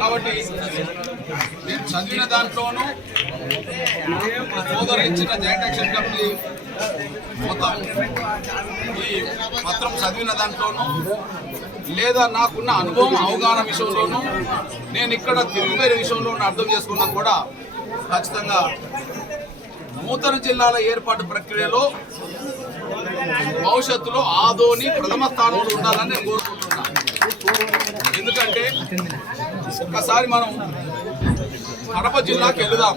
కాబట్టి నేను చదివిన దాంట్లోనూ సోదరు ఇచ్చిన జాయింట్ యాక్షన్ కమిటీ మొత్తం ఈ పత్రం చదివిన దాంట్లోనూ లేదా నాకున్న అనుభవం అవగాహన విషయంలోనూ నేను ఇక్కడ తిరుగుబేరే విషయంలో అర్థం చేసుకున్నా కూడా ఖచ్చితంగా నూతన జిల్లాల ఏర్పాటు ప్రక్రియలో భవిష్యత్తులో ఆదోని ప్రథమ స్థానంలో ఉండాలని నేను కోరుకుంటున్నాను. ఎందుకంటే ఒక్కసారి మనం కడప జిల్లాకి వెళుదాం.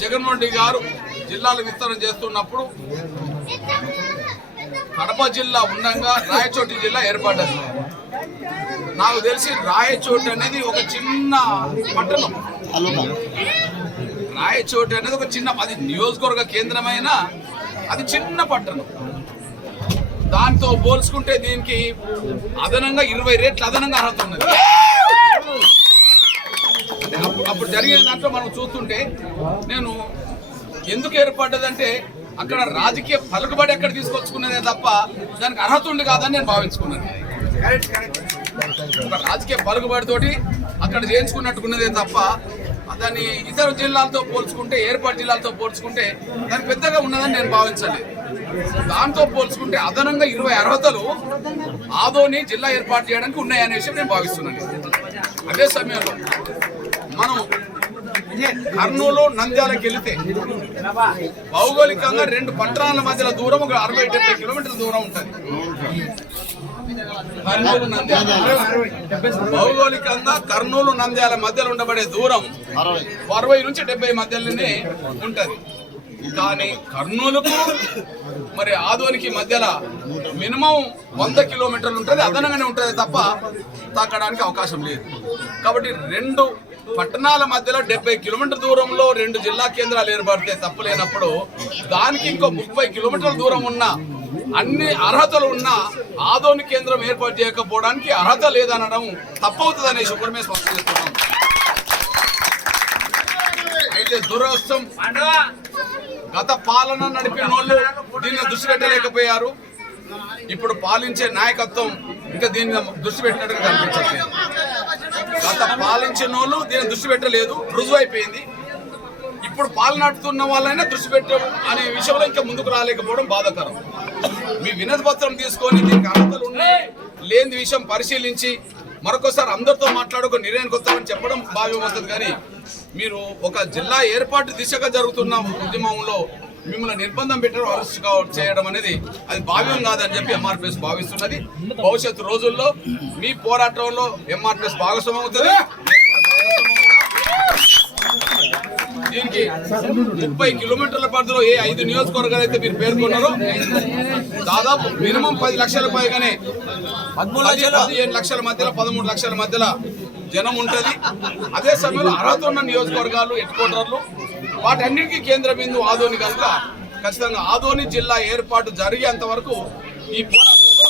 జగన్మోహన్ రెడ్డి గారు జిల్లాల విస్తరణ చేస్తున్నప్పుడు కడప జిల్లా ఉండగా రాయచోటి జిల్లా ఏర్పడ్డది. నాకు తెలిసి రాయచోటి అనేది ఒక చిన్న పట్టణం. రాయచోటి అనేది ఒక చిన్న, అది నియోజకవర్గ కేంద్రమైన అది చిన్న పట్టణం. దాంతో పోల్చుకుంటే దీనికి అదనంగా 20 రెట్లు అదనంగా అర్హత ఉన్నది. అప్పుడు జరిగిన దాంట్లో మనం చూస్తుంటే నేను ఎందుకు ఏర్పడ్డదంటే అక్కడ రాజకీయ పలుకుబడి ఎక్కడ తీసుకొచ్చుకున్నదే తప్ప దానికి అర్హత ఉండి కాదని నేను భావించుకున్నాను. ఒక రాజకీయ పలుకుబడితోటి అక్కడ చేయించుకున్నట్టుకున్నదే తప్ప దాన్ని ఇతర జిల్లాలతో పోల్చుకుంటే, ఏర్పాటు జిల్లాలతో పోల్చుకుంటే దానికి పెద్దగా ఉన్నదని నేను భావించలేదు. దాంతో పోల్చుకుంటే అదనంగా 20 అర్హతలు ఆదోని జిల్లా ఏర్పాటు చేయడానికి ఉన్నాయనే విషయం నేను భావిస్తున్నాను. అదే సమయంలో మనం కర్నూలు నంద్యాలకు వెళితే భౌగోళికంగా 2 పట్టణాల మధ్యలో దూరం ఒక 60-70 కిలోమీటర్ల దూరం ఉంటుంది. కర్నూలు నంద్యాల భౌగోళికంగా కర్నూలు నంద్యాల మధ్యలో ఉండబడే దూరం 60 నుంచి 70 మధ్యలోనే ఉంటది. కానీ కర్నూలుకు మరి ఆదోనికి మధ్యలో మినిమం 100 కిలోమీటర్లు ఉంటుంది, అదనంగానే ఉంటుంది తప్ప తాకడానికి అవకాశం లేదు. కాబట్టి 2 పట్టణాల మధ్యలో 70 కిలోమీటర్ల దూరంలో 2 జిల్లా కేంద్రాలు ఏర్పడితే తప్పులేనప్పుడు దానికి ఇంకో 30 కిలోమీటర్ల దూరం ఉన్న అన్ని అర్హతలు ఉన్న ఆదోని కేంద్రం ఏర్పాటు చేయకపోవడానికి అర్హత లేదనడం తప్పవుతుంది అనే విషయం మేము స్పష్టం చేస్తున్నాం. అయితే దురదృష్టం, గత పాలన నడిపిన వాళ్ళు దీన్ని దృష్టి పెట్టలేకపోయారు. ఇప్పుడు పాలించే నాయకత్వం ఇంకా దీన్ని దృష్టి పెట్టినట్టుగా కనిపించట్లేదు. గత పాలించిన వాళ్ళు దీన్ని దృష్టి పెట్టలేదు, రుజువు అయిపోయింది. ఇప్పుడు పాలన నడుపుతున్న వాళ్ళైనా దృష్టి పెట్టడం అనే విషయంలో ఇంకా ముందుకు రాలేకపోవడం బాధాకరం. మీ వినతి పత్రం తీసుకొని దీనికి అర్హతలు ఉన్నాయి లేని విషయం పరిశీలించి మరొకసారి అందరితో మాట్లాడుకో నిర్ణయానికి వస్తామని చెప్పడం భావ్యమవుతుంది. కానీ మీరు ఒక జిల్లా ఏర్పాటు దిశగా జరుగుతున్న ఉద్యమంలో మిమ్మల్ని నిర్బంధం పెట్టడం, అరెస్ట్ చేయడం అనేది అది భావ్యం కాదని చెప్పి ఎంఆర్పిఎస్ భావిస్తున్నది. భవిష్యత్తు రోజుల్లో మీ పోరాటంలో ఎంఆర్పిఎస్ భాగస్వామ్యం అవుతుంది. దీనికి 30 కిలోమీటర్ల పరిధిలో ఏ 5 నియోజకవర్గాలు అయితే మీరు పేర్కొన్నారో దాదాపు మినిమం 10 లక్షల పైగానే 15 లక్షల మధ్యలో 13 లక్షల మధ్యలో జనం ఉంటుంది. అదే సమయంలో అర్హత ఉన్న నియోజకవర్గాలు, హెడ్ క్వార్టర్లు, వాటన్నిటికీ కేంద్ర బిందువు ఆదోని కనుక ఖచ్చితంగా ఆదోని జిల్లా ఏర్పాటు జరిగేంత వరకు ఈ పోరాటంలో